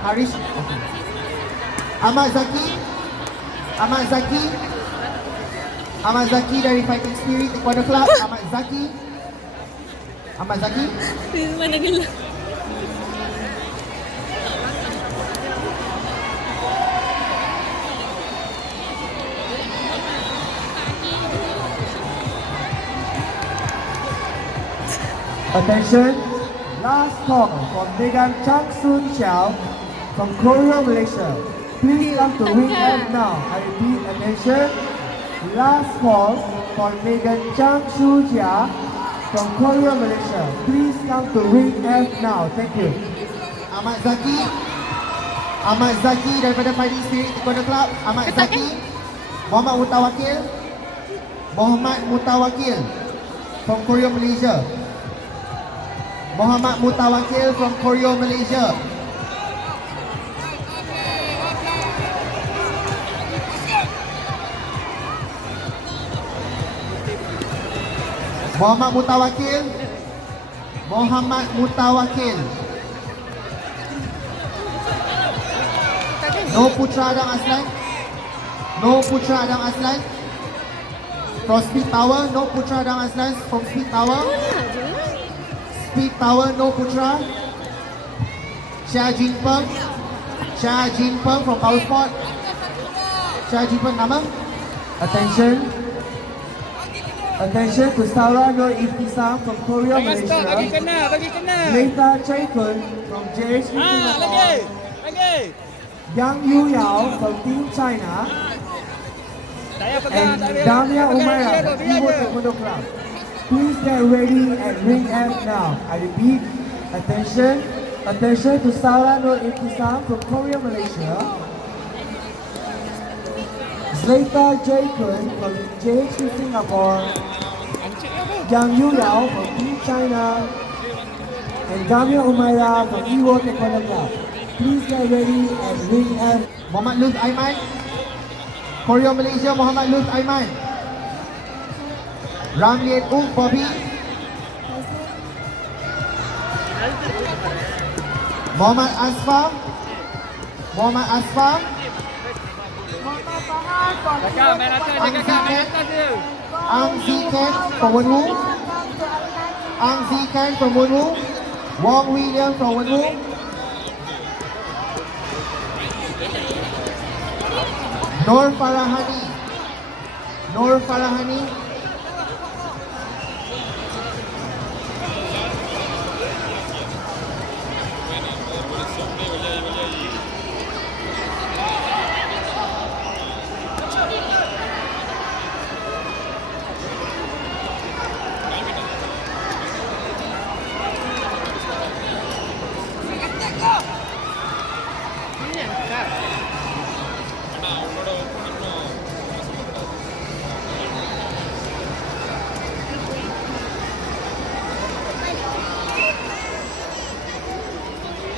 Harish. Okay. Ahmad Zaki. Ahmad Zaki. Ahmad Zaki dari Fighting Spirit Taekwondo Club. Ahmad Zaki. Ahmad Zaki. Mana gelap. Attention, last call from Megan Chang Soon Chow from Koryo, Malaysia. Please come to ring F now. I repeat, attention, last call for Megan Chang Soon Chow from Koryo, Malaysia. Please come to ring F now. Thank you. Ahmad Zaki daripada Fighting Spirit Taekwondo Club. Ahmad Zaki. Muhammad Mutawakil from Koryo, Malaysia. Muhammad Mutawakil from Koryo, Malaysia. Muhammad Mutawakil. Muhammad Mutawakil. No Putra Adam Aslan. No Putra Adam Aslan. From Speed Tower. No Putra Adam Aslan from Speed Tower. Speed Tower, no Putra. Xia Jinpeng from Power Sport. Xia Jinpeng nama. Attention to Saura Nur Iftisam from Korea, Malaysia. Bagi kena. Leita Chaikun from JHP Singapore. Yang Yu Yao from Team China. And Damia Umaira from Evo Taekwondo Club. Please get ready and ring F now. I repeat, attention to Saura Nur Iftisam from Korea, Malaysia. Zlata Jaikun from JHP Singapore. Yang Yu Yao from Team China. And Damia Umaira from Evo Taekwondo Club. Please get ready and ring F. Muhammad Luz Aiman. Korea, Malaysia, Muhammad Luz Aiman. Ramliet Bobby. Muhammad Asfa. Ang Ziken from Wenwu. Wong William from Wenwu. Nur Farahani.